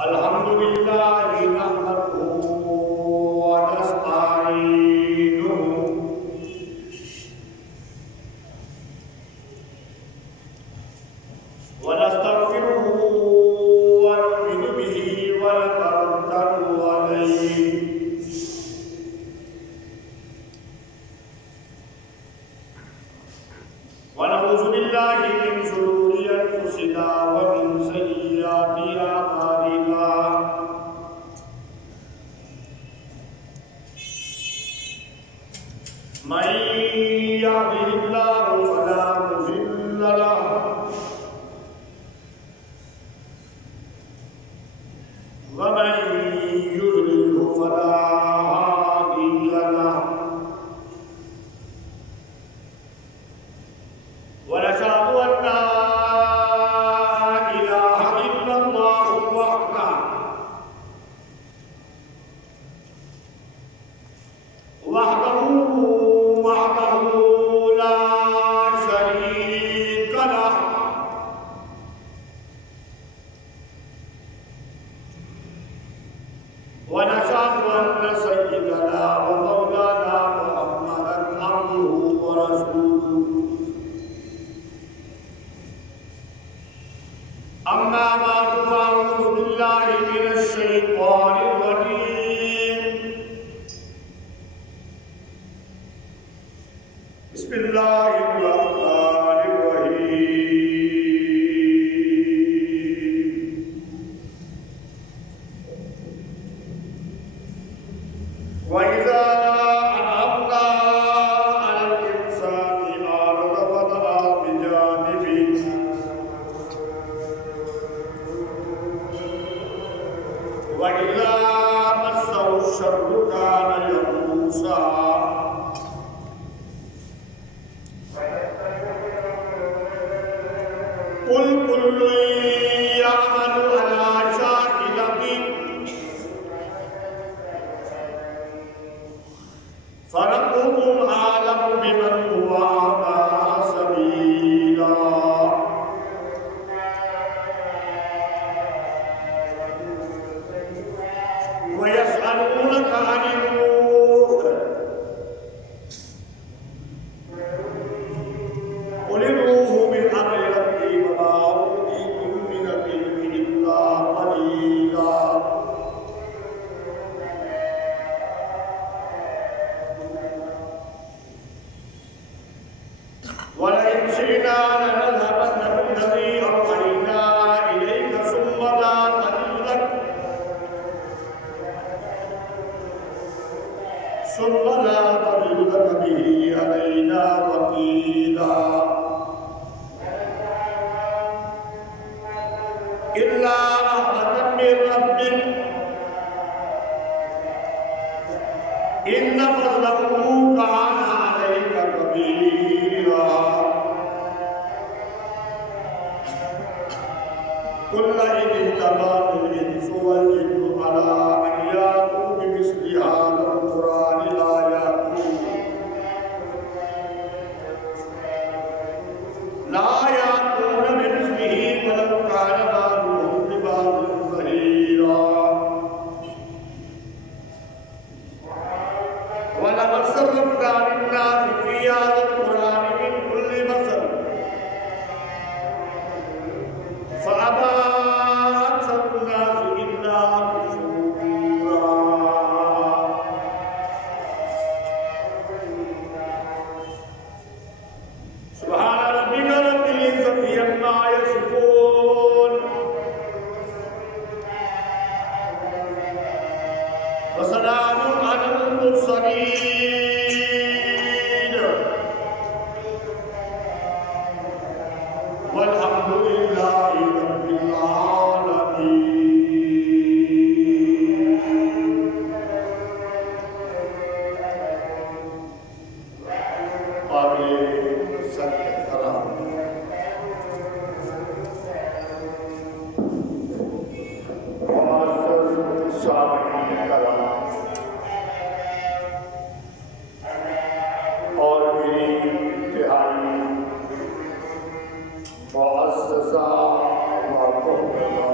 الحمد لله نحمده ونستعينه ونستغفره ونؤمن به ونتوكل عليه ونعوذ بالله من شرور أنفسنا ومن سيئات أعمالنا من يهده الله فلا مضل له ومن يضلله فلا هادي له ونشهد أن لا إله إلا الله وحده لا شريك له ونشهد أن سيدنا ومولانا محمدا عبده ورسوله أما بعد فأعوذ بالله من الشيطان الرجيم بسم الله الرحمن الرحيم وإذا أنعمنا على الإنسان أعرض ونأى بجانبه وإذا مسه الشر كان يئوسا قل كل يعمل على شاكلته فربكم أعلم بمن هو أهدى سبيلا ويسألونك عن الروح قل الروح من أمر ربي وما أوتيتم من العلم إلا قليلا ولئن شئنا لنذهبن بالذي أوحينا إليك ثم لا تجد لك به علينا وكيلا إلا رحمة من ربك إن فضله كان عليك كبيرا قل إن اجتمعت الإنس والجن على أن يأتوا بمثل هذا القرآن لا يأتون بمثله ولو كان بعضهم لبعض ظهيرا ولقد صرفنا للناس في هذا القرآن من كل مثل فأبى أكثر الناس إلا كفورا سبحان ربك رب العزة عما يصفون وسلام على المرسلين والحمد لله رب العالمين. قابل سنة کرام معزز سامعین کرام اور میری انتہائی معززہ و محترمہ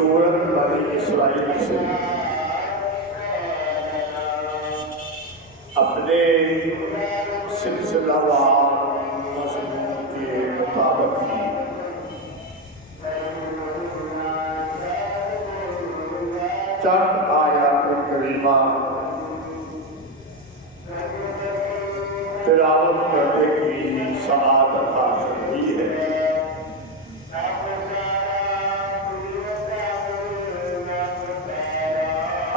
سورت بنی اسرائیل سے اپنے سلسلہ وار مضمون کے مطابق ہی چند آیات کریمہ تلاوت کرنے کی سعادت حاصل ہوئی ہے۔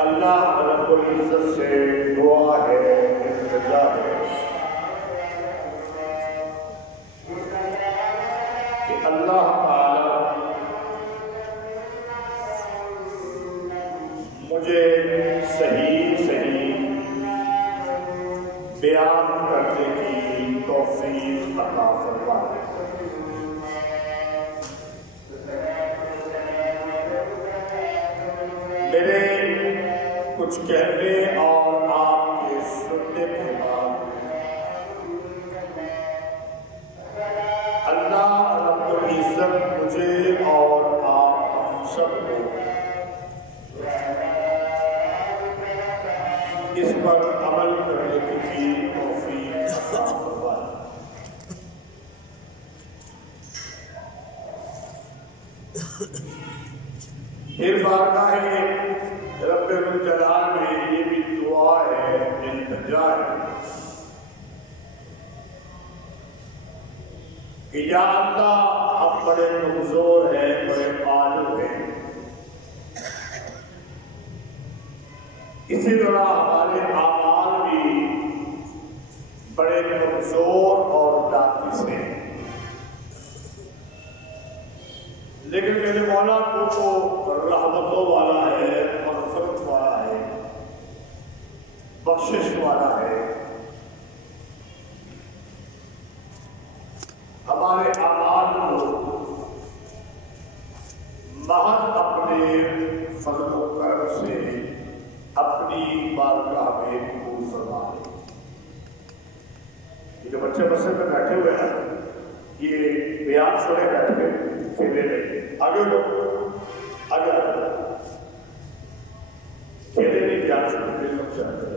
اللہ رب العزت سے دعا ہے، التجا ہے کہ اللہ تعالی مجھے صحیح بیان کرنے کی توفیق عطا فرمائے۔ میرے کچھ کہنے اور آپ کے سننے کے بعد اللہ رب العزت مجھے اور آپ ہم سب کو اس پر عمل کرنے کی توفیق عطا فرمائے۔ پھر بارگاہ رب الجلال میں یہ بھی دعا ہے، التجا ہے کہ یا اللہ ہم بڑے کمزور ہیں، بڑے معلوم ہیں، اسی طرح ہمارے اعمال بھی بڑے کمزور اور ناقص ہیں، لیکن میرے مولا تو رحمتوں والا ہے، مغفرت والا ہے، بخشش والا ہے۔ ہمارے اعمال کو محض اپنے فضل و کرم سے اپنی بارگاہ میں قبول فرما لے۔ یہ جو بچے بسے میں بیٹھے ہوئے ہیں یہ بیان سنے بیٹھ کے کھیلے نہیں، آگے کھیلے نہیں، بیان سنے کے لوگ چاہتے ہیں۔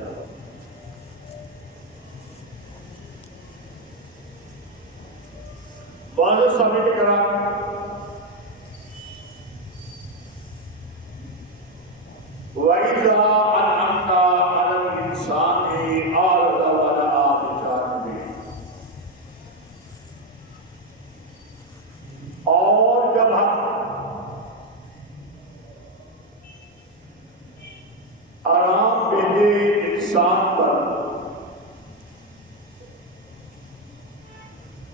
معزز سامعین کرام، وَإِذَا أَنْعَمْتَ عَلَى الْإِنسَانِ أَعْرَضَ وَنَأَىٰ بِجَانِبِهِ، اور جب ہم آرام بھیجے انسان پر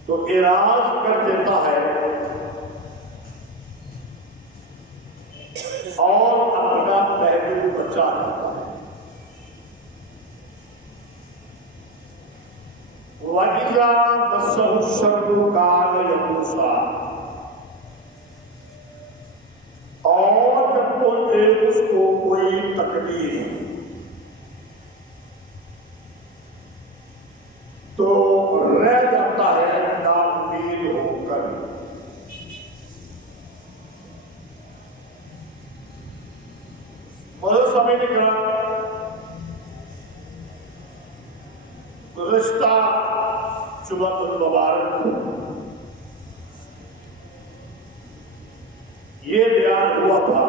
تو اعراض کر دیتا ہے اور اپنا پہلو بچا لیتا ہے۔ وَإِذَا مَسَّهُ الشَّرُّ كَانَ يَئُوسًا، اور جب پہنچے اس کو کوئی تکلیف تو رہ جاتا ہے نا امید ہو کر۔ معزز سامعین کرام، گزشتہ جمعۃ المبارک یہ بیان ہوا تھا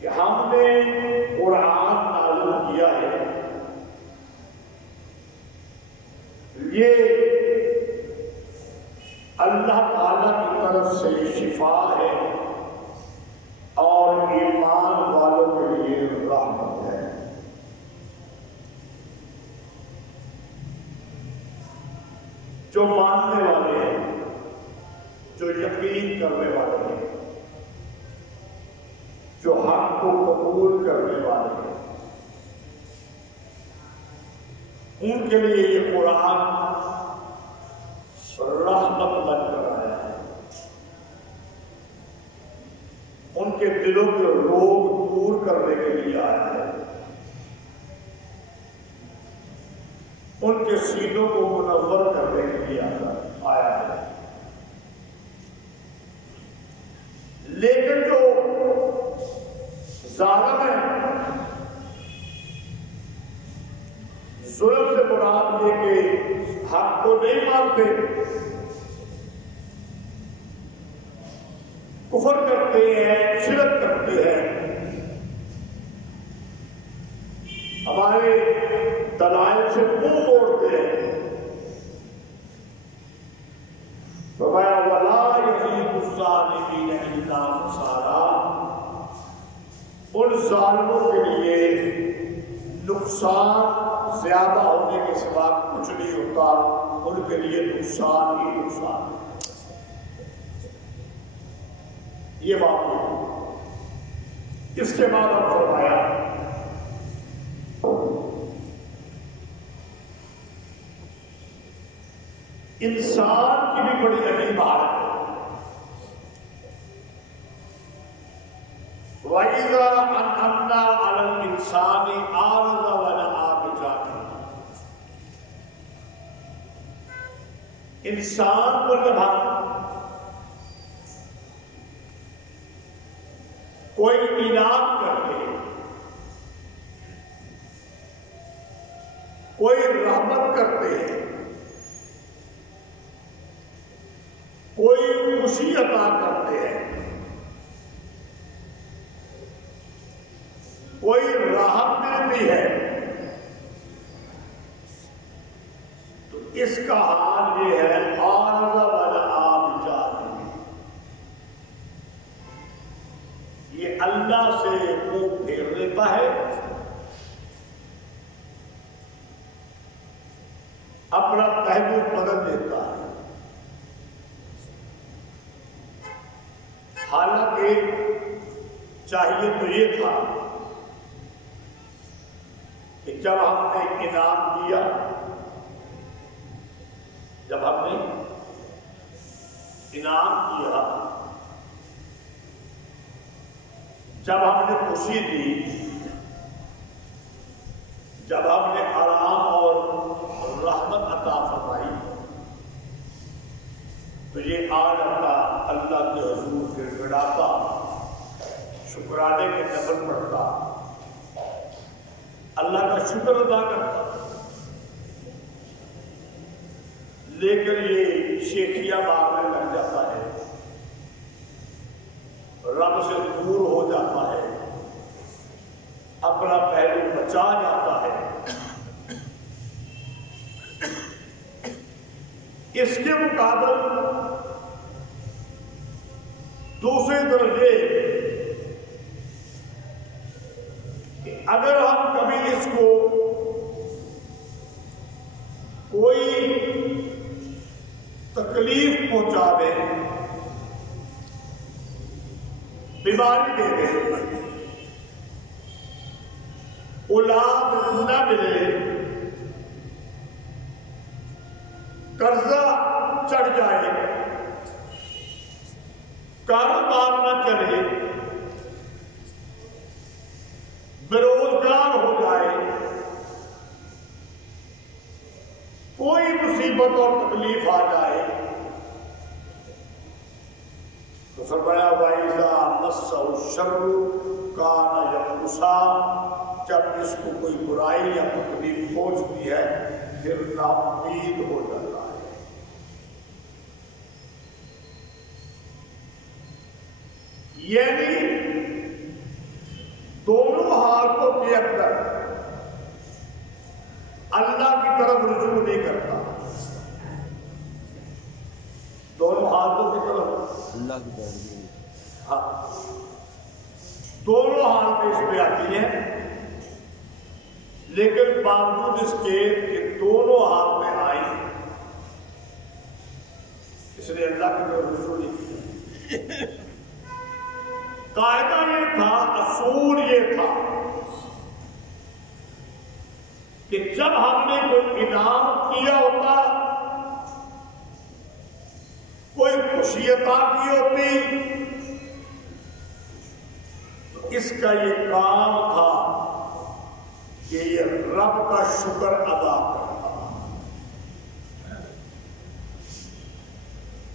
کہ ہم نے قرآن نازل کیا ہے، یہ اللہ تعالیٰ کی طرف سے شفا ہے اور ایمان والوں کے لیے رحمت ہے۔ جو ماننے والے ہیں، جو یقین کرنے والے ہیں، جو حق کو قبول کرنے والے ہیں، ان کے لیے یہ قرآن رحمت بن کر آیا ہے۔ ان کے دلوں کے روگ دور کرنے کے لیے آیا ہے، ان کے سینوں کو منور کرنے کے لیے آیا ہے۔ مانتے، کفر کرتے ہیں، شرک کرتے ہیں، ہمارے دلائل سے منہ موڑتے ہیں. فرمایا وَلَا يَزِيدُ الظَّالِمِينَ إِلَّا خَسَارًا. ان ظالموں کے لیے نقصان زیادہ ہونے کے سوا کچھ نہیں ہوتا، ان کے لیے نقصان ہی نقصان ہے. یہ بات ہے. اس کے بعد اب فرمایا انسان کی بھی بڑی عجیب حالت ہے. وَإِذَا أَنْعَمْنَا عَلَى الْإِنسَانِ أَعْرَضَ وَنَأَىٰ بِجَانِبِهِ. انسان کو جب ہم کوئی انعام کرتے ہیں، کوئی رحمت کرتے ہیں، کوئی خوشی عطا کرتے ہیں، کوئی راحت ملتی ہے، تو اس کا حال یہ ہے عارض ونأىٰ بجانبہ. یہ اللہ سے منہ پھیر لیتا ہے، اپنا پہلو بدل دیتا ہے. حالانکہ چاہیے تو یہ تھا کہ جب ہم نے انعام کیا، جب ہم نے انعام کیا، جب ہم نے خوشی دی، جب ہم نے آرام اور رحمت عطا فرمائی، تو یہ آج اللہ کے حضور کے گڑاتا، شکرانے کے نفل پڑھتا، اللہ کا شکر ادا کرتا. لیکن یہ شیخیاں مارنے لگ جاتا ہے، رب سے دور ہو جاتا ہے، اپنا پہلو بچا جاتا ہے. اس کے مقابل دوسرے درجے کہ اگر ہم کبھی اس کو کوئی تکلیف پہنچا دیں، بیماری دے دیں، اولاد نہ ملے، قرضہ چڑھ جائے، کاروبار نہ چلے، بے روزگار ہو جائے، کوئی مصیبت اور تکلیف آ جائے، تو فرمایا وَإِذَا مَسَّهُ الشَّرُّ كَانَ يَئُوسًا. جب اس کو کوئی برائی یا تکلیف پہنچتی ہے پھر نا امید ہو جاتا ہے. یعنی دونوں حالتوں کے اندر اللہ کی طرف رجوع نہیں کرتا. دونوں حالتوں کی طرف اللہ کی طرف، ہاں دونوں حالتیں اس میں آتی ہیں، لیکن باوجود اس کے کہ دونوں حالتیں آئی، اس نے اللہ کی طرف رجوع نہیں کیا. قاعدہ یہ تھا، اصول یہ تھا کہ جب ہم نے کوئی انعام کیا ہوتا، کوئی خوشی عطا کی ہوتی، تو اس کا یہ کام تھا کہ یہ رب کا شکر ادا کرتا،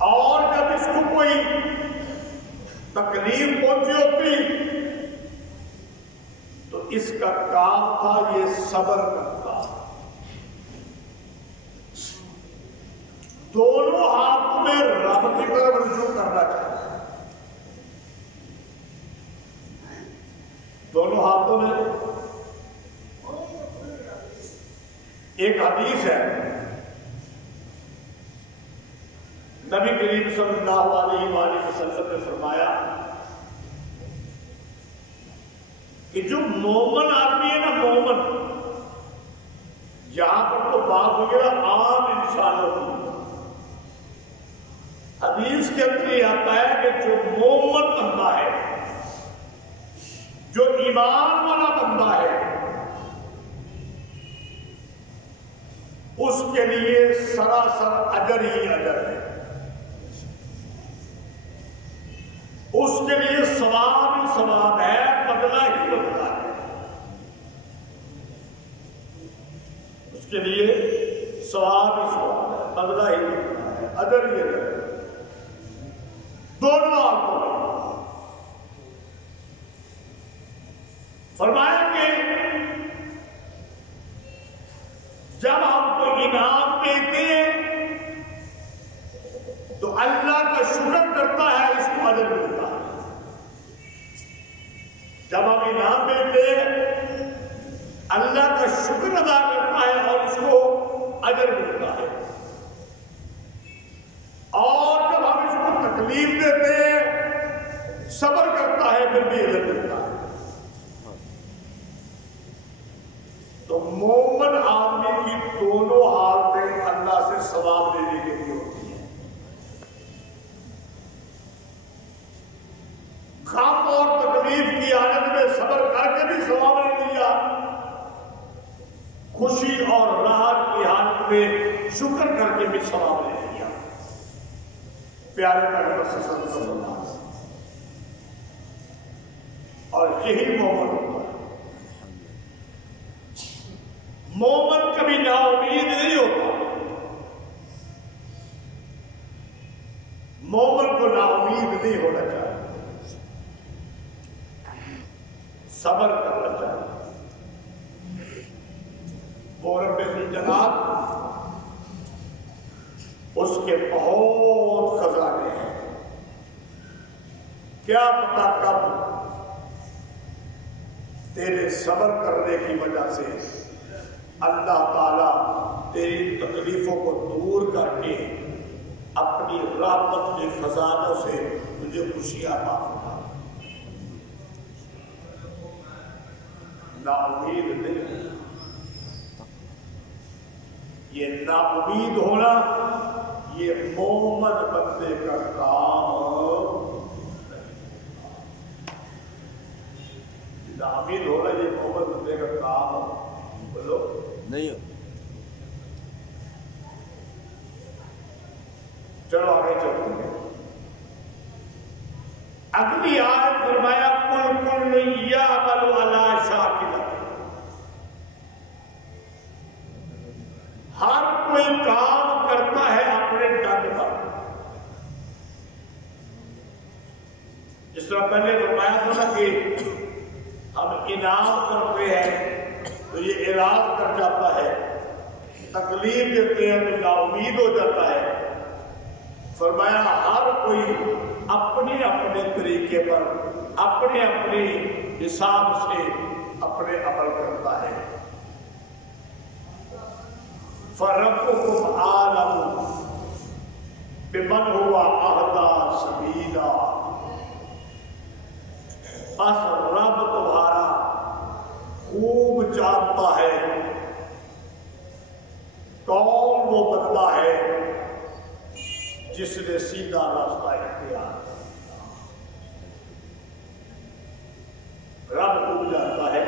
اور جب اس کو کوئی تکلیف پہنچی ہوتی تو اس کا کام تھا یہ صبر کرتا. ایک حدیث ہے، نبی کریم صلی اللہ علیہ وآلہ وسلم نے فرمایا کہ جو مومن آدمی ہے نا، مومن، یہاں پر تو بات وغیرہ عام انسانوں کی، حدیث کے اندر یہ آتا ہے کہ جو مومن بندہ ہے، جو ایمان والا بندہ ہے، اس کے لیے سراسر اجر ہی اجر ہے، اس کے لیے ثواب ہی ثواب ہے، بدلہ ہی بدلہ ہے، اس کے لیے ثواب ہی ثواب ہے، بدلہ ہی بدلہ ہے، اجر ہی اجر ہے، دونوں آپ کو فرمایا کہ جب ہم کو انعام دیتے ہیں تو اللہ کا شکر کرتا ہے، اس کو اجر ملتا ہے، جب ہم انعام دیتے ہیں اللہ کا شکر ادا کرتا ہے اور اس کو اجر ملتا ہے، اور جب ہم اس کو تکلیف دیتے ہیں صبر کرتا ہے پھر بھی اجر ملتا ہے۔ تو مومن آدمی کی دونوں حالتیں اللہ سے ثواب لینے کے لیے ہوتی ہیں، غم اور تکلیف کی حالت میں صبر کر کے بھی ثواب لے لیا، خوشی اور راحت کی حالت میں شکر کر کے بھی ثواب لے لیا۔ پیارے پیغمبر صلی اللہ علیہ وسلم، اور یہی مومن ہوتا ہے۔ مومن کبھی نا امید نہیں ہوتا، مومن کو نا امید نہیں ہونا چاہیے، صبر کرنا چاہیے۔ وہ رب الجلال، اس کے بہت خزانے ہیں، کیا پتا کب تیرے صبر کرنے کی وجہ سے اللہ تعالیٰ تیری تکلیفوں کو دور کر کے اپنی رحمت کے خزانوں سے تجھے خوشیاں عطا فرمائے۔ نا امید نہیں، یہ نا امید ہونا یہ مومن بندے کا کام، نا امید ہونا یہ مومن بندے کا کام بولو نہیں ہو۔ چلو آگے چلتے ہیں، اگلی آیت فرمایا کل کل یعمل علی شاکلتہ، ہر کوئی کام کرتا ہے اپنے ڈنگ پر، جس طرح پہلے فرمایا تھا نا کہ ہم انعام کرتے ہیں تو یہ اعراض کر جاتا ہے، تکلیف دیتے ہیں تو نا امید ہو جاتا ہے۔ فرمایا ہر کوئی اپنے اپنے طریقے پر، اپنے اپنے حساب سے اپنے عمل کرتا ہے۔ فَرَبُّكُمْ أَعْلَمُ بِمَنْ هُوَ أَهْدَىٰ سَبِيلًا، بس رب تمہارا خوب جانتا ہے کون وہ بندہ ہے جس نے سیدھا راستہ اختیار کیا۔ رب خوب جانتا ہے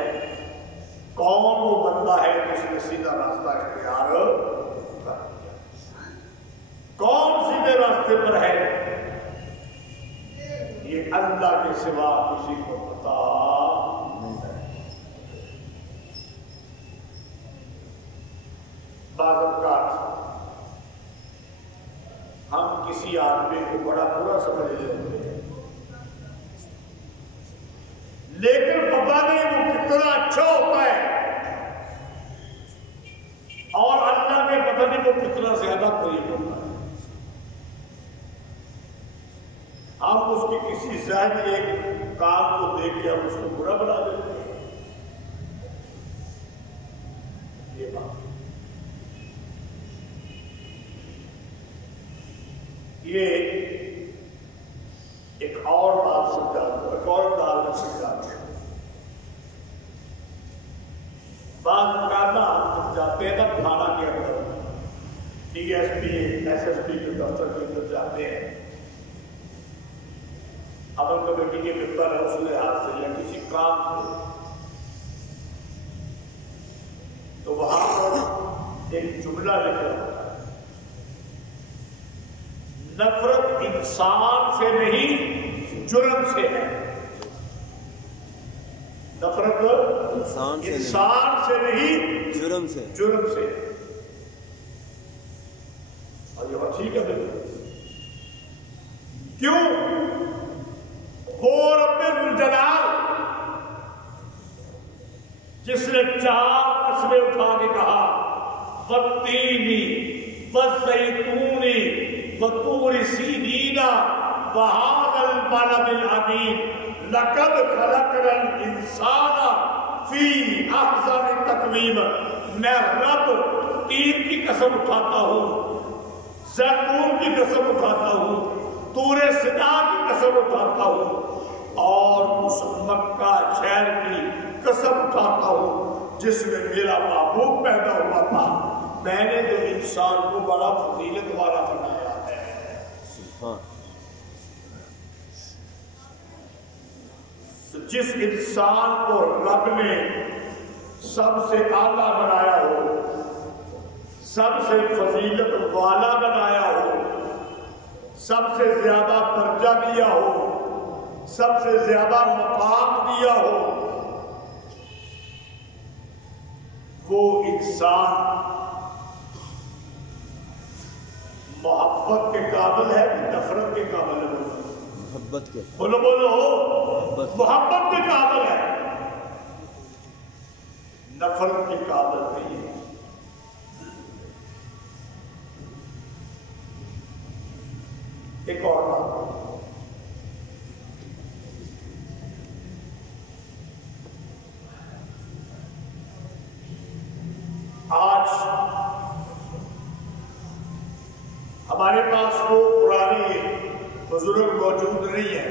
کون وہ بندہ ہے جس نے سیدھا راستہ اختیار کر دیا، کون سیدھے راستے پر ہے، یہ اللہ کے سوا کسی کو پتا نہیں ہے۔ بعض اوقات ہم کسی آدمی کو بڑا برا سمجھ لیتے ہیں، لیکن پتہ نہیں وہ کتنا اچھا ہوتا ہے، اور اللہ کے پتہ نہیں وہ کتنا زیادہ قریب ہوتا ہے۔ ہم اس کی کسی ظاہری ایک کام کو دیکھ کے ہم اس کو برا بنا دیتے ہیں، یہ بات یہ ایک اور بات سمجھاتا ہوں، ایک اور بات میں سمجھاتا ہوں۔ بعض کہنا ہم جاتے ہیں نا تھانہ کے اندر، D S P S S P کے دفتر کے اندر جاتے ہیں، عمل کمیٹی کے ممبر ہے اس لحاظ سے یا کسی کام سے، تو وہاں پر ایک جملہ لکھا ہوتا ہے، نفرت انسان سے نہیں جرم سے ہے۔ نفرت انسان سے نہیں جرم سے اور یہ بات ٹھیک ہے بالکل۔ کیوں؟ وہ رب الجلال جس نے 4 قسمیں اٹھا کے کہا والتینی والزیتونی وطور سینین وہذا البلد الامین لقد خلقنا الانسان فی احسن تقویم۔ میں رب تین کی قسم اٹھاتا ہوں، زیتون کی قسم اٹھاتا ہوں، طور سینا کی قسم اٹھاتا ہوں، اور اس مکہ شہر کی قسم اٹھاتا ہوں جس میں میرا محبوب پیدا ہوا تھا۔ میں نے جو انسان کو بڑا فضیلت والا بنایا ہے۔ جس انسان کو رب نے سب سے اعلیٰ بنایا ہو، سب سے فضیلت والا بنایا ہو، سب سے زیادہ درجہ دیا ہو، سب سے زیادہ مقام دیا ہو، وہ انسان محبت کے قابل ہے کہ نفرت کے قابل ہے؟ محبت کے بولو محبت کے قابل ہے، نفرت کے قابل نہیں ہے۔ ایک اور بات، آج ہمارے پاس وہ پرانی بزرگ موجود نہیں ہے۔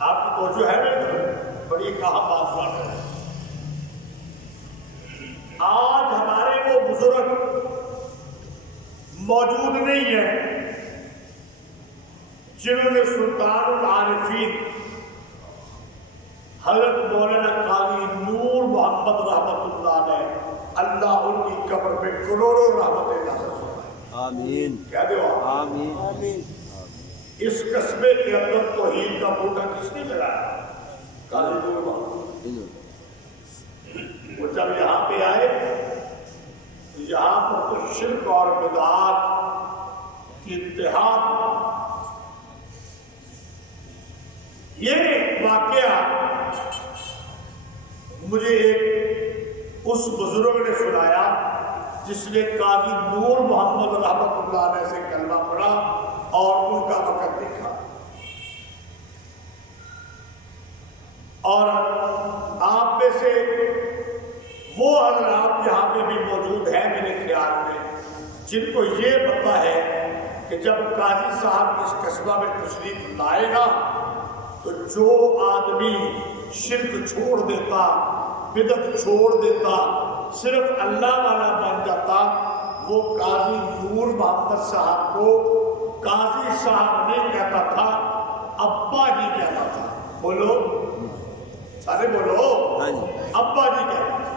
آپ کی توجہ ہے نا، بڑی کہاں بات بات ہے۔ آج ہمارے وہ بزرگ موجود نہیں ہے جنہوں نے سلطان العارفین حضرت مولانا قاضی نور محمد رحمت اللہ علیہ، اللہ ان کی قبر میں کروڑوں رحمتیں نازل فرمائے۔ آمین۔ کہہ دو آمین۔ اس قصبے کے اندر توحید کا بوٹا کس نے لگایا؟ قاضی نور محمد۔ وہ جب یہاں پہ آئے تو یہاں پر تو شرک اور بدعات کی انتہا۔ یہ واقعہ مجھے ایک اس بزرگ نے سنایا جس نے قاضی نور محمد رحمت اللہ علیہ سے کلمہ پڑھا اور ان کا وقت دیکھا، اور آپ میں سے وہ حضرات یہاں پہ بھی موجود ہیں میرے خیال میں جن کو یہ پتہ ہے کہ جب قاضی صاحب اس قصبہ میں تشریف لائے گا تو جو آدمی شرک چھوڑ دیتا، بدعت چھوڑ دیتا، صرف اللہ والا بن جاتا، وہ قاضی نور محمد صاحب کو قاضی صاحب نہیں کہتا تھا، ابا جی کہتا تھا۔ بولو سارے بولو، ابا جی کہتا تھا۔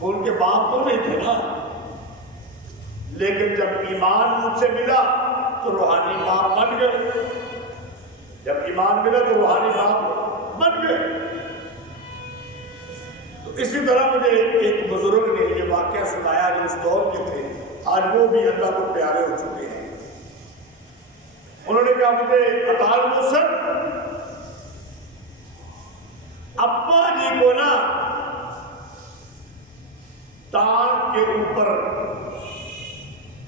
وہ ان کے باپ تو نہیں تھے نا، لیکن جب ایمان مجھ سے ملا تو روحانی باپ بن گئے، جب ایمان ملا تو روحانی باپ بن گئے۔ تو اسی طرح مجھے ایک بزرگ نے یہ واقعہ سنایا جو اس دور کے تھے، آج وہ بھی اللہ کو پیارے ہو چکے ہیں۔ انہوں نے کہا مجھے اطال محسن ابا جی کو نا ٹانگ کے اوپر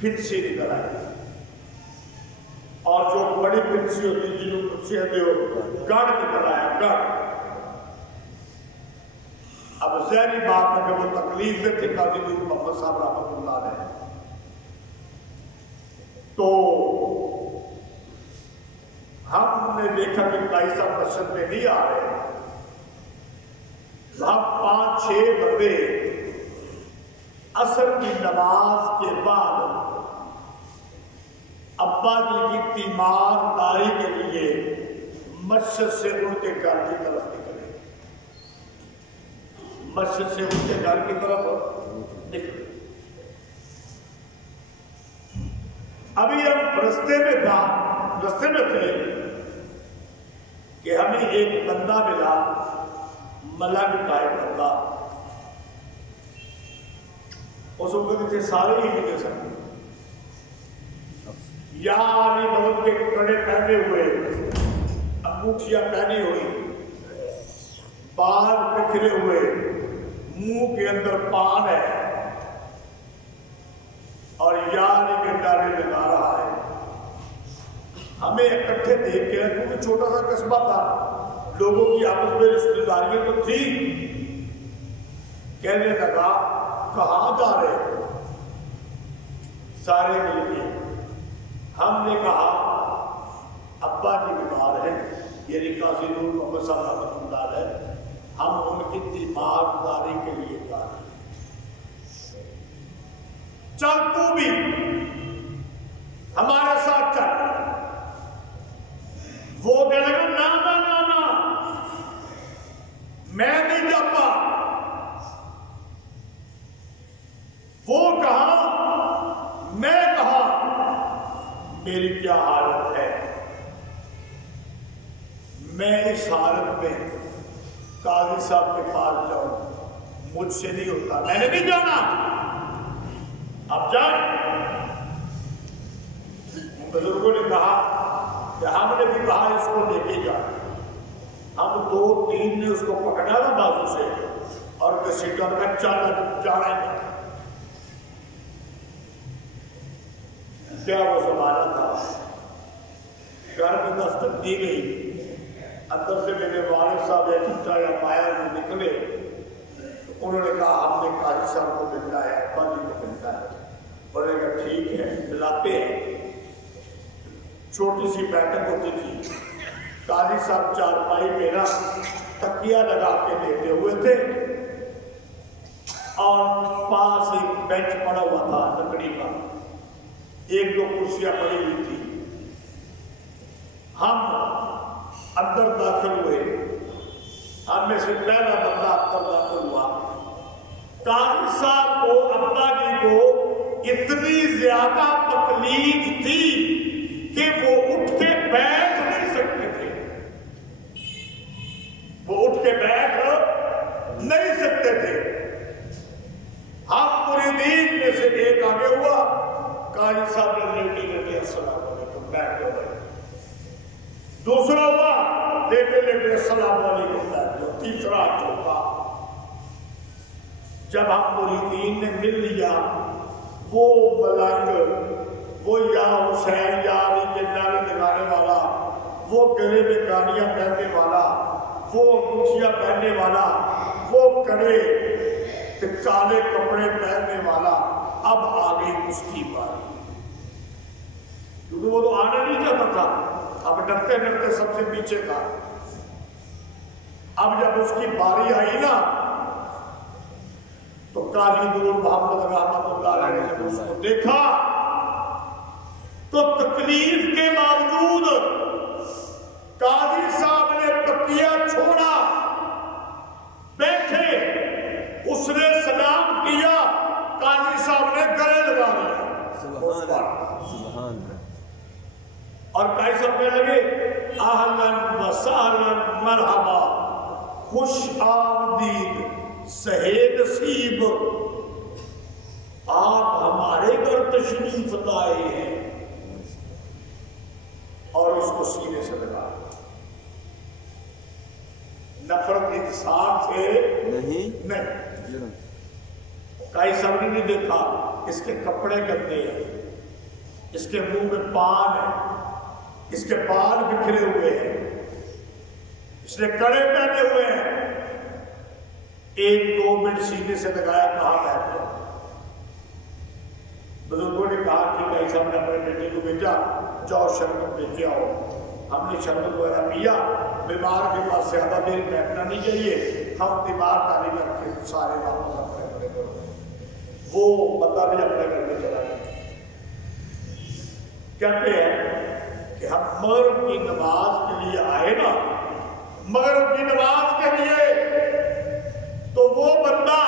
پھنسی نکل آئی، اور جو بڑی پھنسی ہوتی جنہوں پھنسی ہوتے ہو گڑ نکل آیا، گڑ۔ اب ظاہری بات ہے کہ وہ تکلیف میں تھے قاضی نور محمد صاحب رحمۃ اللہ علیہ، تو ہم نے دیکھا کہ قاضی صاحب مسجد میں نہیں آ رہے. ہم 5-6 بندے عصر کی نماز کے بعد ابا جی کی تیمارداری کے لیے مسجد سے ان کے گھر کی طرف نکلے. مسجد سے ان کے گھر کی طرف نکلے. ابھی ہم رستے میں تھے کہ ہمیں ایک بندہ ملا، ملنگ ٹائپ بندہ. اس وقت تھے سارے ہی ملے سکتے، یا علی بہت کے کڑے پہنے ہوئے، انگوٹھیاں پہنی ہوئی، بال بکھرے ہوئے، منہ کے اندر پان ہے، اور یار کے ڈارے لگا رہا ہے. ہمیں اکٹھے دیکھ کے، کیونکہ چھوٹا سا قصبہ تھا، لوگوں کی آپس میں رشتے داریاں تو تھی. کہنے لگا کہاں جا رہے ہو؟ سارے مل کے. ہم نے کہا ابا جی بیمار ہیں، یعنی قاضی نور محمد صاحب رحمۃ اللہ علیہ، ہم ان کی تیمارداری کے لیے جا رہے ہیں، چل تو بھی ہمارے ساتھ چل. وہ کہنے لگا نا میں نہیں جاتا. وہ کہا میں کہا میری کیا حالت ہے، میں اس حالت میں قاضی صاحب کے پاس جاؤں، مجھ سے نہیں ہوتا، میں نے نہیں جانا. اب جائیں. بزرگوں نے کہا کہ ہم نے بھی کہا اس کو لے کے جائیں. ہم 2-3 نے اس کو پکڑا نا بازو سے اور گھسیٹا کا جا رہے ہیں. کیا وہ زمانہ تھا. گھر میں دستک دی گئی. اندر سے میرے والد صاحب ایک اونچا یا پایا میں نکلے. انہوں نے کہا ہم نے قاضی صاحب کو ملنا ہے، ابا جی کو ملنا ہے. انہوں نے کہا ٹھیک ہے ملاتے ہیں. چھوٹی سی بیٹھک ہوتی تھی. قاضی صاحب چارپائی پہ نا تکیا لگا کے لیٹے ہوئے تھے اور پاس ایک بینچ پڑا ہوا تھا لکڑی کا، 1-2 کرسیاں پڑی ہوئی تھی. ہم اندر داخل ہوئے. ہم میں سے پہلا بندہ اندر داخل ہوا. قاضی صاحب کو، ابا جی کو اتنی زیادہ تکلیف تھی کہ وہ اٹھ کے بیٹھ نہیں سکتے تھے. وہ اٹھ کے بیٹھ نہیں سکتے تھے. ہم مریدین میں سے ایک آگے ہوا. قاضی صاحب نے لیٹے السلام علیکم بیٹھ گئے. دوسرا ہوا لیٹے السلام علیکم بیٹھ گئے. تیسرا چوتھا. جب ہم مریدین نے مل لیا، وہ ملنگ، وہ یا حسین یا علی کے نعرے لگانے والا، وہ گلے میں گاڑیاں پہننے والا، وہ انگوٹھیاں پہننے والا، وہ کڑے کالے کپڑے پہننے والا، اب آ گئی اس کی باری. کیونکہ وہ تو آنا نہیں چاہتا تھا، اب ڈرتے ڈرتے سب سے پیچھے تھا. اب جب اس کی باری آئی نا تو قاضی نور محمد رحمۃ اللہ علیہ نے اس کو دیکھا تو تکلیف کے باوجود قاضی صاحب نے تکیہ چھوڑا، بیٹھے. اس نے سلام کیا، قاضی صاحب نے گلے لگا لیا. اور قاضی صاحب کہنے لگے اہلاً و سہلاً مرحبا، خوش آمدید سہے نصیب، آپ ہمارے گھر تشریف لائے ہیں. اور اس کو سینے سے لگا. نفرت انسان سے نہیں. قاضی صاحب نے نہیں دیکھا اس کے کپڑے گندے ہیں، اس کے منہ میں پان ہے، اس کے بال بکھرے ہوئے ہیں، اس نے کڑے پہنے ہوئے ہیں. 1-2 منٹ سینے سے لگایا، کہا بیٹھو. بزرگوں نے کہا کہ بھائی صاحب نے اپنے بیٹے کو بھیجا جاؤ شربت لے کے آؤ. ہم نے شربت وغیرہ پیا. بیمار کے پاس زیادہ دیر بیٹھنا نہیں چاہیے, ہم دیوار تالی کر کے سارے واپس اپنے گھر میں. وہ بندہ بھی اپنے گھر میں چلا گیا. کہتے ہیں کہ ہم مغرب کی نماز کے لیے آئے نا, مغرب کی نماز کے لیے, تو وہ بندہ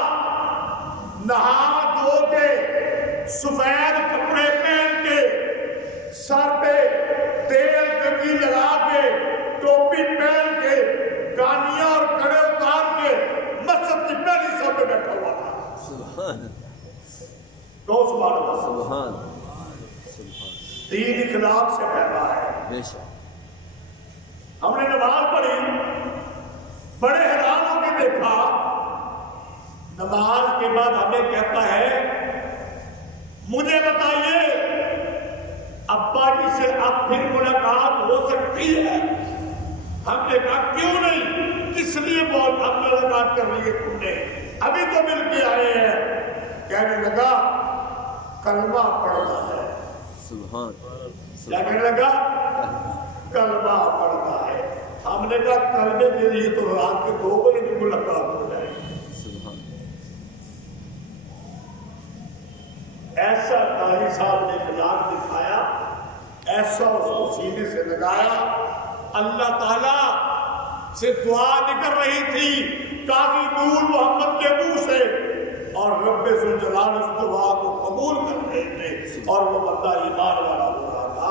نہا دھو کے سفید کپڑے پہن کے سر پہ تیل کنگھی لگا کے ٹوپی پہن کے گانیاں اور کڑے اتار کے مسجد کی پہلی صف میں بیٹھا ہوا تھا. سبحان تو سبحان اللہ. سبحان دین اخلاق سے پیدا ہے. بے شک. ہم نے نماز پڑھی, بڑے حیران ہو کے دیکھا. نماز کے بعد ہمیں کہتا ہے مجھے بتائیے ابا جی سے اب پھر ملاقات ہو سکتی ہے؟ ہم نے کہا کیوں نہیں, کس لیے بول اب ملاقات کر لی ہے تم نے, ابھی تو مل کے آئے ہیں. کہنے لگا کلمہ پڑھنا ہے. سبحان. کیا کہنے لگا؟ کلمہ پڑھنا ہے. ہم نے کہا کلمے کے لیے تو رات کے 2 بجے کی ملاقات ہو جائے گی. ایسا قاری صاحب نے اخلاق دکھایا, ایسا اس کو سینے سے لگایا. اللہ تعالیٰ سے دعا نکل رہی تھی قاضی نور محمد کے منہ سے, اور رب ذوالجلال اس دعا کو قبول کر رہے تھے, اور وہ بندہ ایمان والا ہو رہا تھا.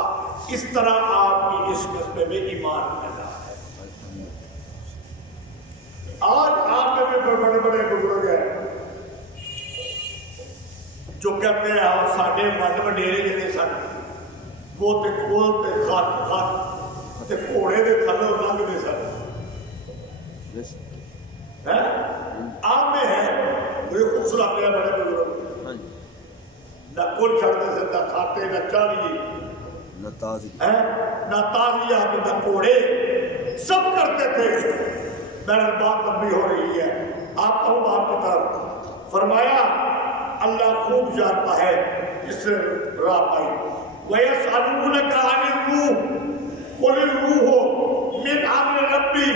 اس طرح آپ کی اس قصبے میں ایمان پیدا ہے. آج آپ میں بھی بڑے بڑے بزرگ ہیں جو کہتے ہیں اور ساڈے ون وڈیرے جڑے سن وہ تے کول تے خط تے گھوڑے دے تھلے لنگدے سن. آپ میں ہے بڑے خوبصورت ہے بڑے بزرگ, نہ کل چھڑتے سے نہ کھاتے نہ چالیے نہ تازیات نہ گھوڑے, سب کرتے تھے. میرے بات لمبی ہو رہی ہے, آپ کو بات کی طرف فرمایا اللہ خوب جانتا ہے جس سے راہ پائی. وَيَسْأَلُونَكَ عَنِ الرُّوحِ قُلِ الرُّوحُ مِنْ أَمْرِ رَبِّي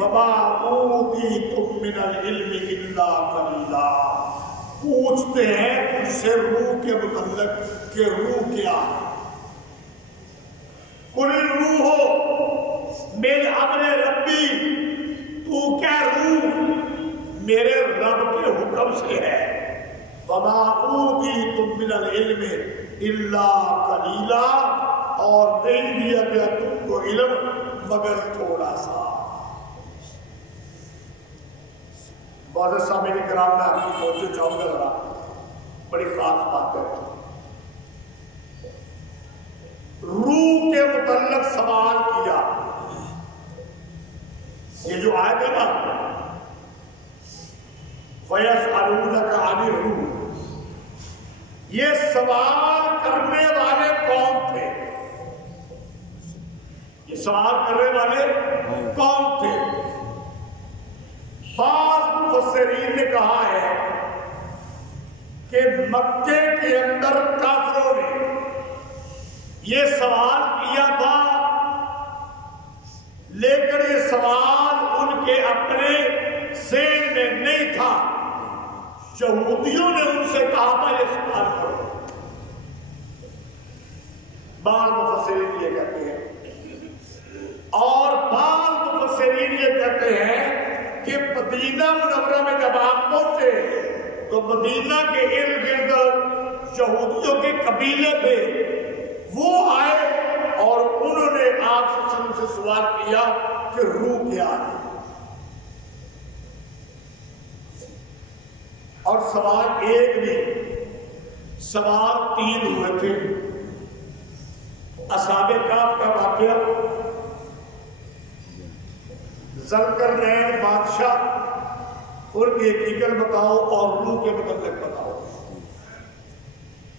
وَمَا أُوتِيتُم مِّنَ الْعِلْمِ إِلَّا قَلِيلًا. پوچھتے ہیں تجھ سے روح کے متعلق کہ روح کیا ہے. قُلِ الرُّوحُ مِنْ أَمْرِ رَبِّي, تو کیا روح میرے رب کے حکم سے ہے. وَمَا أُوتِيتُم مِّنَ الْعِلْمِ إِلَّا قَلِيلًا, اور نہیں دیا گیا تم کو علم مگر تھوڑا سا. معزز سامعین کرام, میں آپ کی توجہ چاہوں گا ذرا, بڑی خاص بات ہے. روح کے متعلق سوال کیا. یہ جو آیت ہے نا وَيَسْأَلُونَكَ عَنِ الرُّوحِ, یہ سوال کرنے والے کون تھے؟ یہ سوال کرنے والے کون تھے؟ بعض مفسرین نے کہا ہے کہ مکے کے اندر کافروں نے یہ سوال کیا تھا, لیکن یہ سوال ان کے اپنے ذہن میں نہیں تھا. یہودیوں نے ان سے کہا تھا یہ سوال کرو. بعض مفسرین یہ کہتے ہیں, اور بعض مفسرین یہ کہتے ہیں کہ مدینہ منورہ میں جب آپ پہنچے تو مدینہ کے ارد گرد یہودیوں کے قبیلے تھے, وہ آئے اور انہوں نے آپ سے سوال کیا کہ روح کیا ہے. اور سوال ایک نہیں, سوال 3 ہوئے تھے. اصحاب کہف کا واقعہ, ذوالقرنین بادشاہ, ان کی حقیقت بتاؤ اور روح کے متعلق بتاؤ.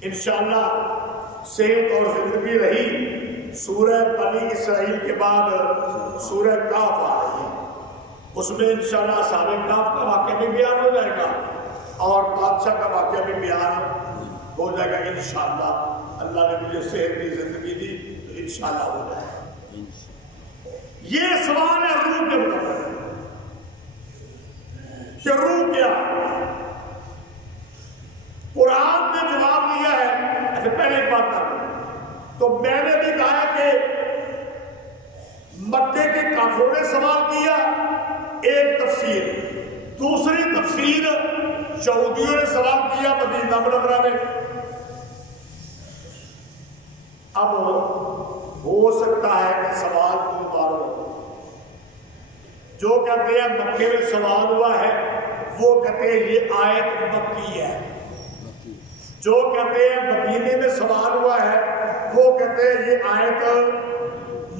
انشاءاللہ صحت اور زندگی رہی سورہ بنی اسرائیل کے بعد سورہ کہف آ رہی ہے, اس میں انشاءاللہ اصحاب کہف کا واقعہ بھی بیان ہو جائے گا اور بادشاہ کا واقعہ بھی بیان ہو جائے گا انشاءاللہ. اللہ نے مجھے صحت کی زندگی دی تو انشاءاللہ ہو جائے گا. یہ سوال ہے روح کے متعلق کہ روح کیا. قرآن نے جواب دیا ہے. اچھا پہلے ایک بات کر تو میں نے بھی کہا کہ مکے کے کافروں نے سوال کیا ایک تفسیر. دوسری تفسیر یہودیوں نے سوال کیا مدینہ منورہ میں. اب ہو سکتا ہے کہ سوال دو بار ہو. جو کہتے ہیں مکے میں سوال ہوا ہے وہ کہتے ہیں یہ آیت مکی ہے. جو کہتے ہیں مدینے میں سوال ہوا ہے وہ کہتے ہیں یہ آیت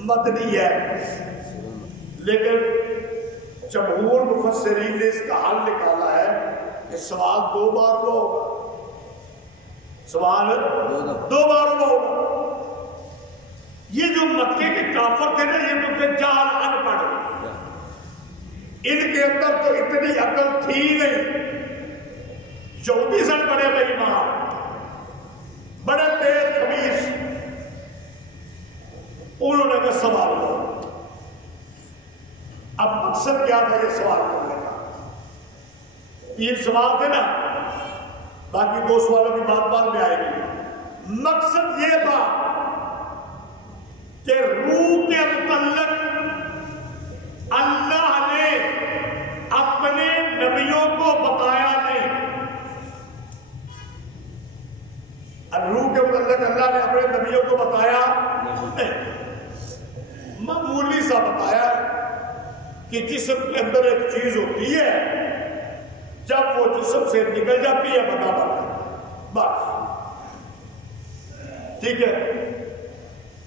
مدنی ہے. لیکن جمہور مفسرین نے اس کا حل نکالا ہے کہ سوال دو بار ہوا ہوگا. سوال دو بار ہوا ہوگا. یہ جو مکے کے کافر تھے نا یہ تو تھے جہل ان پڑھ. ان کے اندر تو اتنی عقل تھی نہیں. یہودی سن بڑے بے ایمان بڑے تیز خبیث. انہوں نے کہا سوال کرو. اب مقصد کیا تھا یہ سوال کرنے کا؟ 3 سوال تھے نا. باقی 2 سوالوں کی بات بعد میں آئے گی. مقصد یہ تھا کہ روح کے متعلق اللہ نے اپنے نبیوں کو بتایا نہیں. روح کے متعلق اللہ نے اپنے نبیوں کو بتایا نہیں. معمولی سا بتایا کہ جسم کے اندر ایک چیز ہوتی ہے جب وہ جسم سے نکل جاتی ہے بتا پڑتا بس. ٹھیک ہے.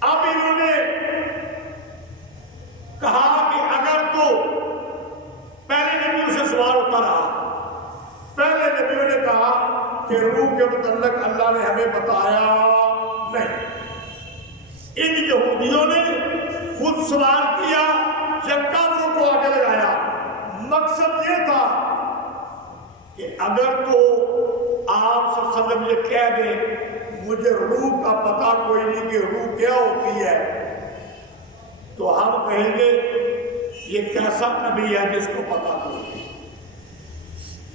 اب انہوں نے کہا کہ اگر تو پہلے نبیوں سے سوال ہوتا رہا. پہلے نبیوں نے کہا کہ روح کے متعلق اللہ نے ہمیں بتایا نہیں. ان یہودیوں نے خود سوال کیا یا کافروں کو آگے لگایا. مقصد یہ تھا کہ اگر تو آپ صلی اللہ علیہ وسلم یہ کہہ دیں مجھے روح کا پتہ کوئی نہیں کہ روح کیا ہوتی ہے تو ہم کہیں گے یہ کیسا نبی ہے جس کو پتہ نہیں.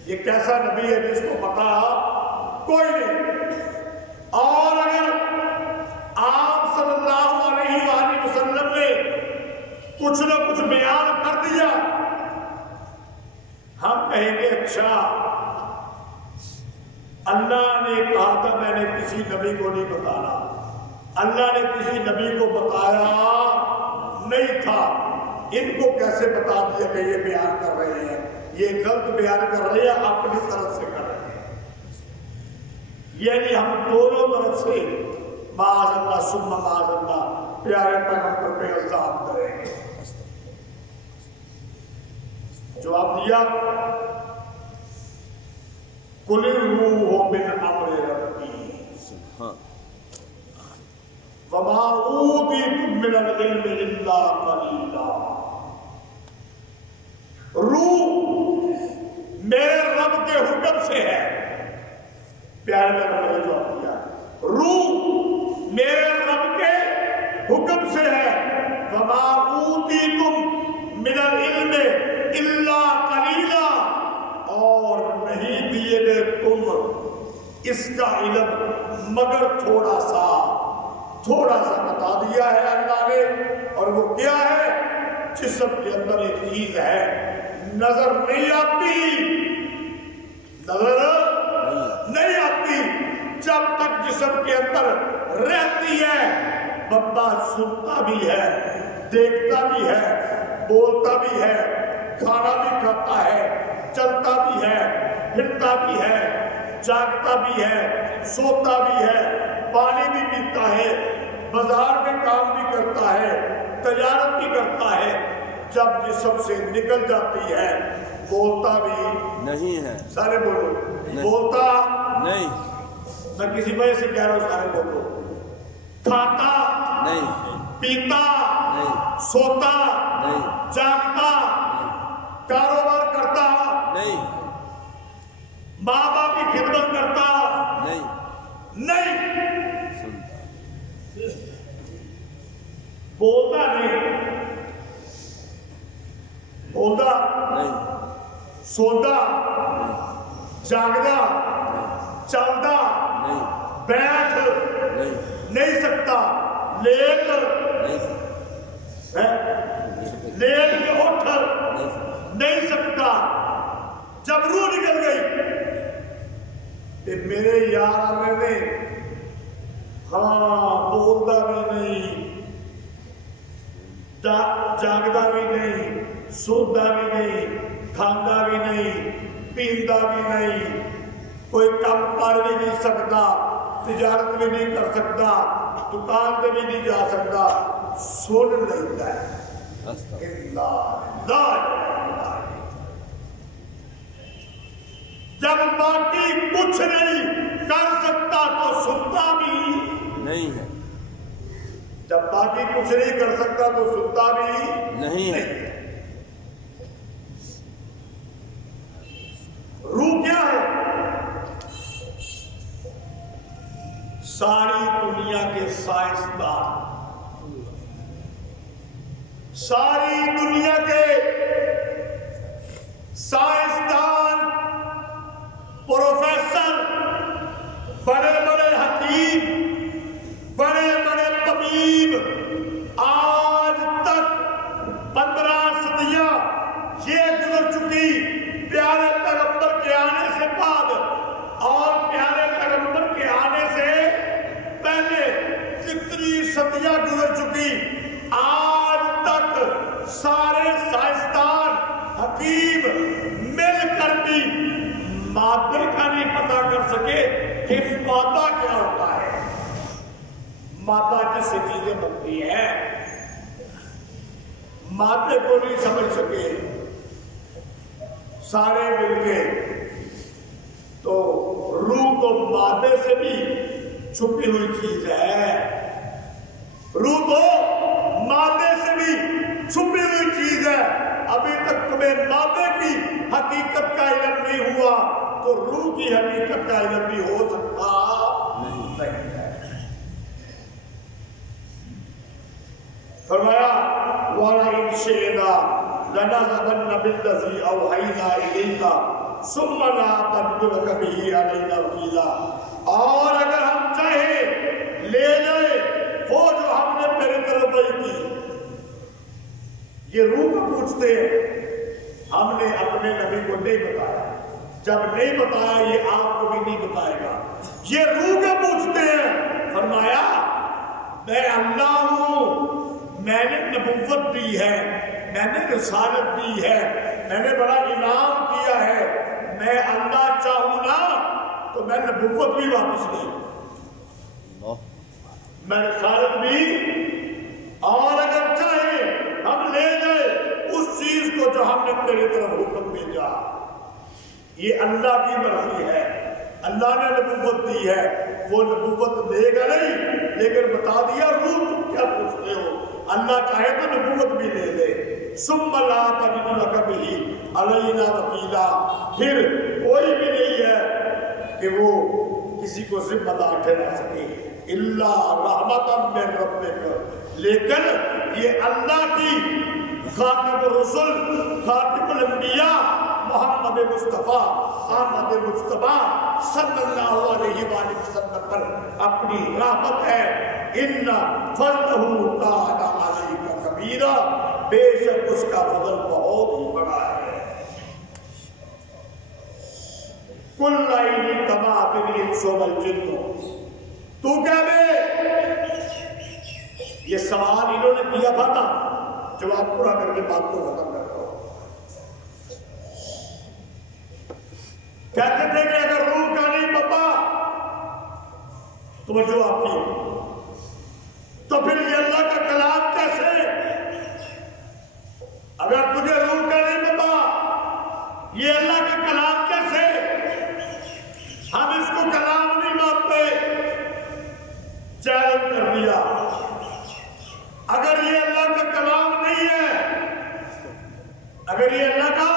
یہ کیسا نبی ہے جس کو پتہ کوئی نہیں. اور اگر آپ صلی اللہ علیہ وآلہ وسلم نے کچھ نہ کچھ بیان کر دیا ہم کہیں گے اچھا اللہ نے کہا تھا میں نے کسی نبی کو نہیں بتانا. اللہ نے کسی نبی کو بتایا نہیں تھا. ان کو کیسے بتا دیا کہ یہ بیان کر رہے ہیں؟ یہ غلط بیان کر رہے ہیں اپنی طرف سے کر رہے ہیں. یعنی ہم دونوں طرف سے معاذ اللہ ثم معاذ اللہ پیارے پیغمبر پہ الزام کریں گے. جواب دیا قل الروح من امر ربی وما اوتیتم من العلم الا قلیلا. روح میرے رب کے حکم سے ہے. پیارے پیغمبر نے جواب دیا روح میرے رب کے حکم سے ہے. وما اوتیتم من العلم الا قلیلا. اور نہیں دیے گئے تم اس کا علم مگر تھوڑا سا بتا دیا ہے اللہ نے. اور وہ کیا ہے؟ جسم کے اندر ایک چیز ہے نظر نہیں آتی. نظر نہیں آتی. جب تک جسم کے اندر رہتی ہے بندہ سنتا بھی ہے دیکھتا بھی ہے بولتا بھی ہے کھانا بھی کھاتا ہے چلتا بھی ہے پھرتا بھی ہے جاگتا بھی ہے سوتا بھی ہے پانی بھی پیتا ہے بازار میں کام بھی کرتا ہے تجارت بھی کرتا ہے. جب جسم سے نکل جاتی ہے بولتا بھی نہیں ہے. سارے بولو بولتا نہیں. میں کسی وجہ سے کہہ رہا ہوں سارے بولو. کھاتا نہیں پیتا نہیں سوتا نہیں جاگتا کاروبار کرتا نہیں ماں باپ کی خدمت کرتا نہیں نہیں، بولتا نہیں، بولتا نہیں، سوتا جاگتا چلتا نہیں، بیٹھ نہیں، نہیں سکتا، لیٹ لیٹ کے اٹھ نہیں سکتا، جب روح نکل گئی کہ میرے یار میں ہاں بولتا بھی نہیں، جاگتا بھی نہیں، سوتا بھی نہیں، کھانا بھی نہیں، پیندا بھی نہیں، کوئی کام کر بھی نہیں سکتا، تجارت بھی نہیں کر سکتا، دکان پہ بھی نہیں جا سکتا، سن لیتا ہے جب باقی کچھ نہیں کر سکتا تو سنتا بھی نہیں ہے، جب باقی کچھ نہیں کر سکتا تو سنتا بھی نہیں ہے۔ روح کیا ہے؟ ساری دنیا کے سائنسدان، ساری دنیا کے سائنسدان، پروفیسر، بڑے بڑے حکیم، بڑے بڑے طبیب، آج تک 15 صدیاں یہ گزر چکی پیارے پیغمبر کے آنے سے بعد اور پیارے پیغمبر کے آنے سے پہلے کتنی صدیاں گزر چکی، آج تک سارے سائنسدان حکیم مل کر بھی مادے کا نہیں پتا کر سکے کہ مادہ کیا ہوتا ہے، مادہ جس سے چیزیں بنتی ہیں، مادے کو نہیں سمجھ سکے سارے مل کے۔ تو روح تو مادے سے بھی چھپی ہوئی چیز ہے، روح تو مادے سے بھی چھپی ہوئی چیز ہے، ابھی تک تمہیں مادے کی حقیقت کا علم نہیں ہوا تو روح کی حقیقت کا علم بھی ہو سکتا نہیں ہے۔ فرمایا وَلَئِنْ شِئْنَا لَنَذْهَبَنَّ بِالَّذِي أَوْحَيْنَا إِلَيْكَ ثُمَّ لَا تَجِدُ بِهِ عَلَيْنَا وَكِيلًا، اور اگر ہم چاہیں لے جائے وہ جو ہم نے تیرے طرف وحی کی۔ یہ روح کو پوچھتے ہیں، ہم نے اپنے نبی کو نہیں بتایا، جب نہیں بتایا یہ آپ کو بھی نہیں بتائے گا۔ یہ روح کو پوچھتے ہیں، فرمایا میں اللہ ہوں، میں نے نبوت دی ہے، میں نے رسالت دی ہے، میں نے بڑا انعام کیا ہے، میں اللہ چاہوں نا تو میں نبوت بھی واپس لے، میں رسالت بھی، اور اگر چاہے ہم لے جائے اس چیز کو جو ہم نے تیری طرف حکم بھیجا۔ یہ اللہ کی مرضی ہے، اللہ نے نبوت دی ہے، وہ نبوت دے گا نہیں، لیکن بتا دیا روح تم کیا پوچھتے ہو، اللہ چاہے تو نبوت بھی لے لے۔ ثم لا تجد لك به علينا وكيلا، پھر کوئی بھی نہیں ہے کہ وہ کسی کو ذمہ دار ٹھہرا سکے، الا رحمتا من ربک، لیکن یہ اللہ کی خاتم الرسل، خاتم الانبیاء محمد مصطفیٰ احمد مجتبیٰ صلی اللہ علیہ وآلہ وسلم پر اپنی رحمت ہے۔ ان فضلہ کان علیک کبیرا، بے شک اس کا فضل بہت ہی بڑا ہے۔ کل لائن تبعت الانس والجن، تو کیا بے، یہ سوال انہوں نے کیا تھا نا، جواب پورا کر کے بات کو ختم کرتا ہوں۔ کہتے تھے کہ اگر روح کا نہیں پتا توجہ آپ کی تو پھر یہ اللہ کا کلام کیسے؟ اگر تجھے روح کا نہیں پتا یہ اللہ کا کلام کیسے؟ ہم اس کو کلام نہیں مانتے، چیلنج کر دیا۔ اگر یہ اللہ کا کلام نہیں ہے، اگر یہ اللہ کا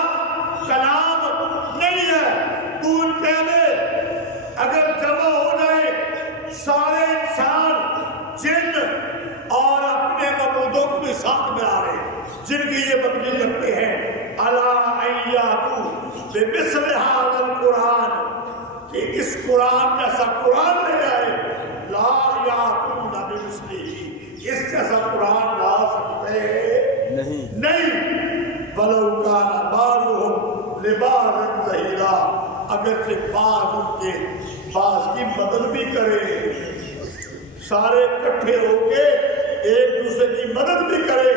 کلام نہیں ہے تو ان کہہ دے، اگر جمع ہو جائے جن اور اپنے معبودوں کو بھی ساتھ میں آ رہے جن کی یہ بدلی کرتے ہیں الا ایاتو بمثل ھذا القرآن کہ اس قرآن جیسا قرآن لے آئے لا یاتون بمثلہ اس جیسا قرآن لا سکتے نہیں ولو کان بعضهم لبعض ظہیرا اگر سے بعض ان کے بعض کی مدد بھی کرے سارے اکٹھے ہو کے ایک دوسرے کی مدد بھی کرے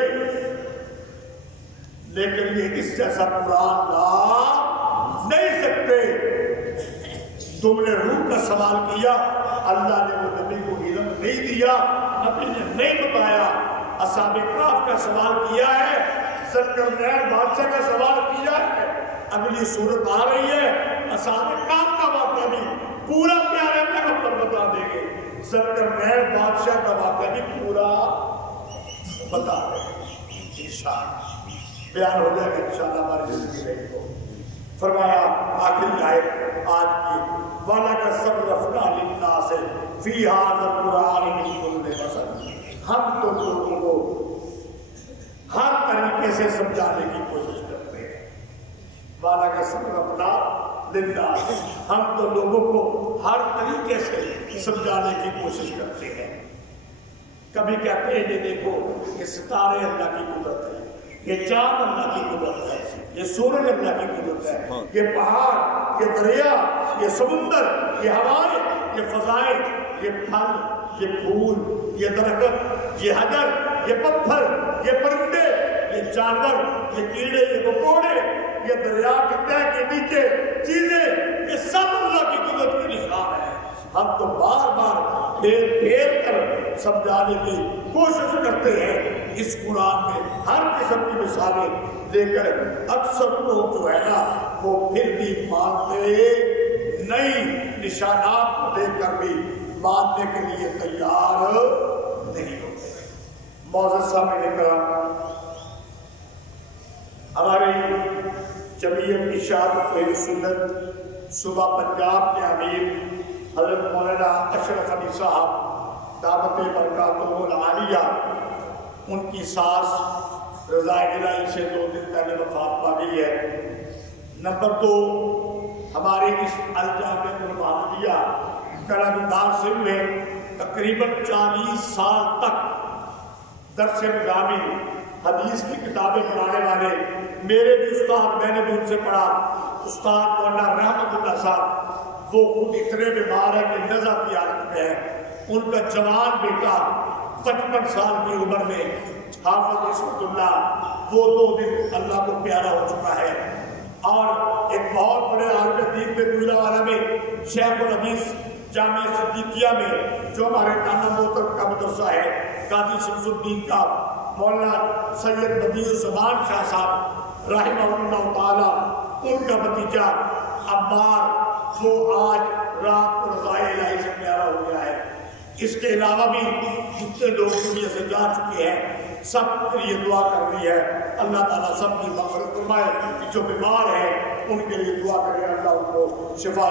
لیکن یہ اس جیسا قرآن لا نہیں سکتے. تم نے روح کا سوال کیا اللہ نے وہ نبی کو علم نہیں دیا نبی نے نہیں بتایا. اصحاب کہف کا سوال کیا ہے ذوالقرنین بادشاہ کا سوال کیا ہے. اگلی صورت آ رہی ہے اصحاب کہف کا واقعہ بھی پورا پیارے پیغمبر پر بتا دیں گے. ذوالقرنین بادشاہ کا واقعہ بھی پورا بتا دیں گے انشاءاللہ بیان ہو جائے گا انشاءاللہ ہماری زندگی رہی تو. فرمایا آخری آیت آج کی وَلَقَدْ صَرَّفْنَا لِلنَّاسِ فِي هَذَا الْقُرْآنِ مِنْ كُلِّ مَثَلٍ ہم تو لوگوں کو ہر طریقے سے سمجھانے کی کوشش کرتے ہیں. وَلَقَدْ صَرَّفْنَا لِلنَّاسِ ہم تو لوگوں کو ہر طریقے سے سمجھانے کی کوشش کرتے ہیں. کبھی کہتے ہیں یہ دیکھو یہ ستارے اللہ کی قدرت ہے یہ چاند اللہ کی قدرت ہے یہ سورج اللہ کی قدرت ہے یہ پہاڑ یہ دریا یہ سمندر یہ ہوائیں یہ فضائیں یہ پھل یہ پھول یہ درخت یہ حجر یہ پتھر یہ پرندے یہ جانور یہ کیڑے یہ مکوڑے یہ دریا کے تہہ کے نیچے چیزیں یہ سب اللہ کی قدرت کی نشان ہے. ہم تو بار بار پھیر کر سمجھانے کی کوشش کرتے ہیں. اس قرآن میں ہر قسم کی مثالیں دے کر اکثر لوگ جو ہے نا وہ پھر بھی مانتے نہیں نشانات کو دیکھ کر بھی ماننے کے لیے تیار نہیں ہوتے. معزز سامعین کرام ہماری جمعیت اشاعت توحید سنت صوبہ پنجاب کے امیر حضرت مولانا اشرف علی صاحب دعوت برکاتہ العالیہ ان کی ساس رضا الہی سے 2 دن پہلے وفات پا گئی ہے. نمبر 2 ہمارے اس الجامع المحمدیہ کلام سے ہوئے تقریباً 40 سال تک درس نظامی حدیث کی کتابیں پڑھانے والے میرے بھی استاد میں نے بھی ان سے پڑھا استاد مولانا رحمت اللہ صاحب وہ خود اتنے بیمار ہے کہ نزع کی حالت میں ہے. ان کا جوان بیٹا 55 سال کی عمر میں حافظ عصمت اللہ وہ 2 دن اللہ کو پیارا ہو چکا ہے. اور ایک بہت بڑے عالم دین پہ گزرا والا میں شیخ الحدیث جامعہ صدیقیہ میں جو ہمارے نانا محترم کا مدرسہ ہے قاضی شمس الدین کا مولانا سید بدیع الزمان شاہ صاحب رحمہ اللہ تعالی ان کا بھتیجا عمار وہ آج رات کو رضائے الہی سے پیارا ہو گیا ہے. اس کے علاوہ بھی جتنے لوگ دنیا سے جا چکے ہیں سب کے لیے دعا کرنی ہے. اللہ تعالیٰ سب کی مغفرت فرمائے. جو بیمار ہیں ان کے لیے دعا کریں اللہ ان کو شفا